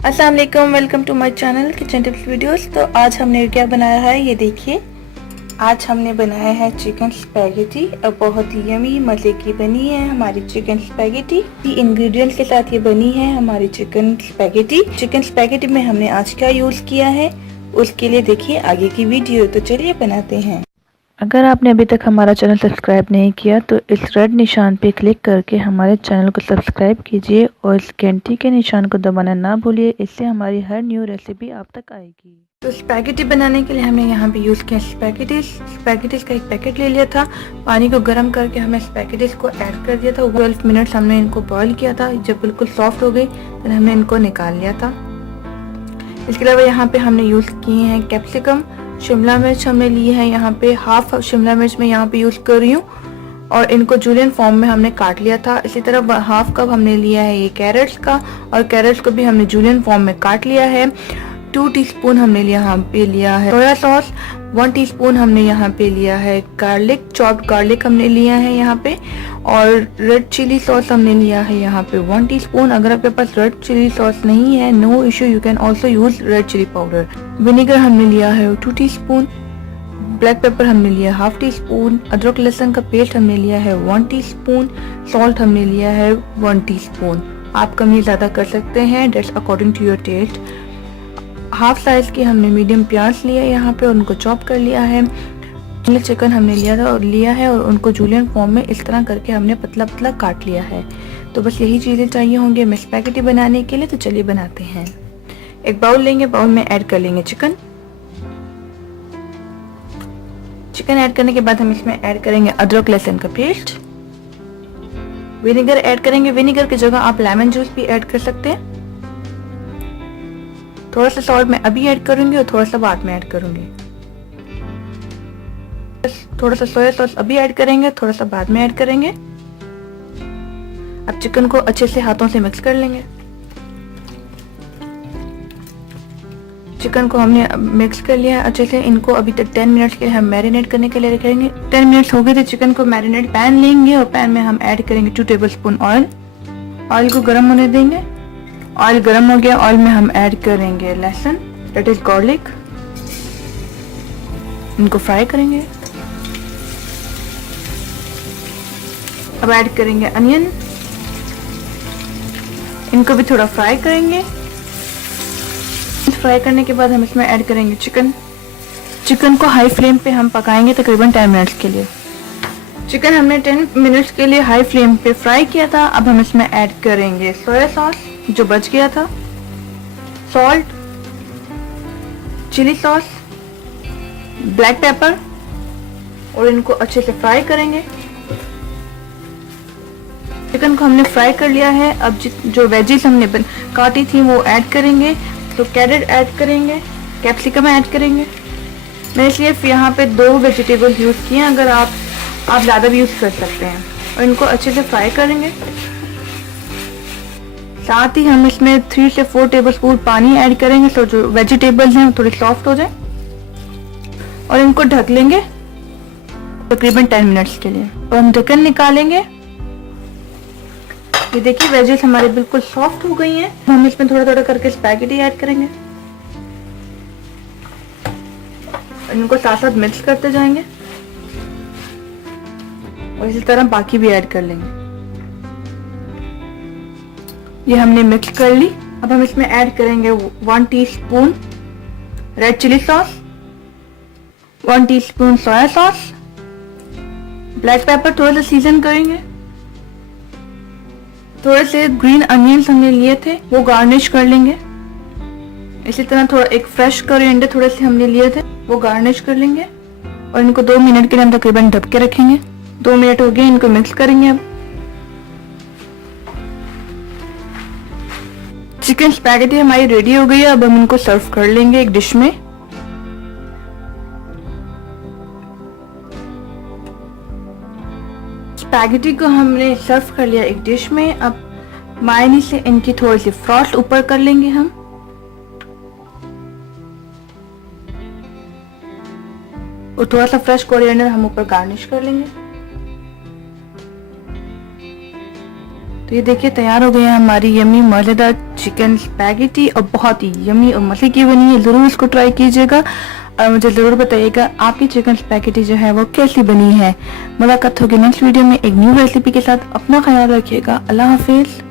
अस्सलाम वालेकुम, welcome to my channel kitchen tips videos. तो आज हमने क्या बनाया है ये देखिए। आज हमने बनाया है चिकन स्पैगेटी और बहुत ही यमी मज़े की बनी है हमारी चिकन स्पैगेटी। इंग्रेडिएंट्स के साथ ये बनी है हमारी चिकन स्पैगेटी। चिकन स्पैगेटी में हमने आज क्या यूज़ किया है उसके लिए देखिए आगे की वीडियो। तो चलिए बनाते हैं। अगर आपने अभी तक हमारा चैनल सब्सक्राइब नहीं किया तो इस रेड निशान पे क्लिक करके हमारे चैनल को सब्सक्राइब कीजिए और इस घंटी के निशान को दबाना ना भूलिए, इससे हमारी हर न्यू रेसिपी आप तक आएगी। तो स्पैगेटी बनाने के लिए हमने यहाँ पे यूज़ किया स्पैगेटीज का एक पैकेट ले लिया था। पानी को गर्म करके हमें स्पैगेटीज को ऐड कर दिया था। 12 मिनट्स हमने इनको बॉईल किया था। जब बिल्कुल सॉफ्ट हो गई तो हमने इनको निकाल लिया था। इसके अलावा यहाँ पे हमने यूज़ किए हैं कैप्सिकम, शिमला मिर्च हमने ली है। यहाँ पे हाफ शिमला मिर्च में यहाँ पे यूज़ कर रही हूँ और इनको जूलियन फॉर्म में हमने काट लिया था। इसी तरह हाफ कप हमने लिया है ये कैरेट्स का और कैरेट्स को भी हमने जूलियन फॉर्म में काट लिया है। 2 टीस्पून हमने यहाँ पे लिया है सोया सॉस। 1 टीस्पून हमने यहाँ पे लिया है गार्लिक, चॉप्ड गार्लिक हमने लिया है यहाँ पे। और रेड चिली सॉस हमने लिया है यहाँ पे 1 टीस्पून। अगर आपके पास रेड चिली सॉस नहीं है, no issue, you can also use red chilli powder. Vinegar हमने लिया है 2 टीस्पून। ब्लैक पेपर हमने लिया हाफ टी स्पून। अदरक लहसुन का पेस्ट हमने लिया है 1 टीस्पून। सॉल्ट हमने लिया है 1 टीस्पून। आप कम या ज़्यादा कर सकते हैं, dates according to your taste. Half size की हमने मीडियम प्याज लिया यहाँ पे और उनको चॉप कर लिया है। चिकन हमने लिया है और उनको जूलियन फॉर्म में इस तरह करके हमने पतला पतला काट लिया है। तो बस यही चीज़ें चाहिए होंगे हमें स्पैगेटी बनाने के लिए। तो चलिए बनाते हैं। एक बाउल लेंगे, बाउल में ऐड कर लेंगे चिकन ऐड करने के बाद हम इसमें ऐड करेंगे अदरक लहसुन का पेस्ट। विनेगर ऐड करेंगे। विनेगर की जगह आप लेमन जूस भी ऐड कर सकते हैं। थोड़ा सा सॉल्ट मैं अभी ऐड करूंगी और थोड़ा सा बाद में ऐड करूंगी। थोड़ा सा सोया सॉस अभी ऐड करेंगे, थोड़ा सा बाद में ऐड करेंगे। अब चिकन को अच्छे से हाथों से मिक्स कर लेंगे। चिकन को हमने मिक्स कर लिया है अच्छे से। इनको अभी तक 10 मिनट्स के लिए हम मैरिनेट करने के लिए रखेंगे। 10 मिनट्स हो गए थे चिकन को मैरिनेट। पैन लेंगे और पैन में हम ऐड करेंगे 2 टेबलस्पून ऑयल। ऑयल को गर्म होने देंगे। ऑयल गर्म हो गया, ऑयल में हम ऐड करेंगे लहसुन, दैट इज गार्लिक। इनको फ्राई करेंगे। अब ऐड करेंगे अनियन, इनको भी थोड़ा फ्राई करेंगे। फ्राई करने के बाद हम इसमें ऐड करेंगे चिकन को हाई फ्लेम पे हम पकाएंगे तकरीबन 10 मिनट्स के लिए। चिकन हमने 10 मिनट्स के लिए हाई फ्लेम पे फ्राई किया था। अब हम इसमें ऐड करेंगे सोया सॉस जो बच गया था, salt, chilli sauce, black pepper और इनको अच्छे से फ्राई करेंगे। चिकन को हमने फ्राई कर लिया है। अब जो वेजीज हमने काटी थी वो ऐड करेंगे। तो कैरेट ऐड करेंगे, कैप्सिकम ऐड करेंगे। मैंने सिर्फ यहाँ पे 2 वेजिटेबल्स यूज़ किए हैं, अगर आप ज़्यादा भी यूज़ कर सकते हैं। और इनको अच्छे से फ्राई करेंगे। साथ ही हम इसमें 3 से 4 टेबलस्पून पानी ऐड करेंगे तो जो वेजिटेबल्स हैं वो थोड़े सॉफ्ट हो जाए। और इनको ढक लेंगे तकरीबन 10 मिनट्स के लिए। और हम ढक्कन निकालेंगे। ये देखिए वेजेस हमारे बिल्कुल सॉफ्ट हो गई हैं। हम इसमें थोड़ा थोड़ा करके स्पैगेटी ऐड करेंगे और इनको साथ साथ मिक्स करते जाएंगे और इसी तरह बाकी भी ऐड कर लेंगे। ये हमने मिक्स कर ली। अब हम इसमें ऐड करेंगे 1 teaspoon red chilli sauce, 1 teaspoon soya sauce, black pepper थोड़ा सा सीजन करेंगे। थोड़े से ग्रीन अनियंस हमने लिए थे वो गार्निश कर लेंगे। इसी तरह थोड़ा एक फ्रेश कोरिएंडर थोड़े से हमने लिए थे वो गार्निश कर लेंगे। और इनको 2 मिनट के लिए हम तकरीबन ढक के रखेंगे। 2 मिनट हो गए, इनको मिक्स करेंगे। अब चिकन स्पैगेटी हमारी रेडी हो गई है। अब हम इनको सर्व कर लेंगे एक डिश में। स्पैगेटी को हमने सर्व कर लिया एक डिश में। अब मायनी से इनकी थोड़ी सी फ्रॉस्ट ऊपर कर लेंगे हम। और थोड़ा सा फ्रेश कोरिएंडर हम ऊपर गार्निश कर लेंगे। तो ये देखिए तैयार हो गई है हमारी यमी मज़ेदार चिकन स्पैगेटी और बहुत ही यमी और मज़े की बनी है। ज़रूर इसको ट्राई कीजिएगा और मुझे ज़रूर बताइएगा आपकी चिकन स्पैगेटी जो है वो कैसी बनी है। मुलाकात होगी नेक्स्ट वीडियो में एक न्यू रेसिपी के साथ। अपना ख्याल रखिएगा। अल्लाह हाफिज़।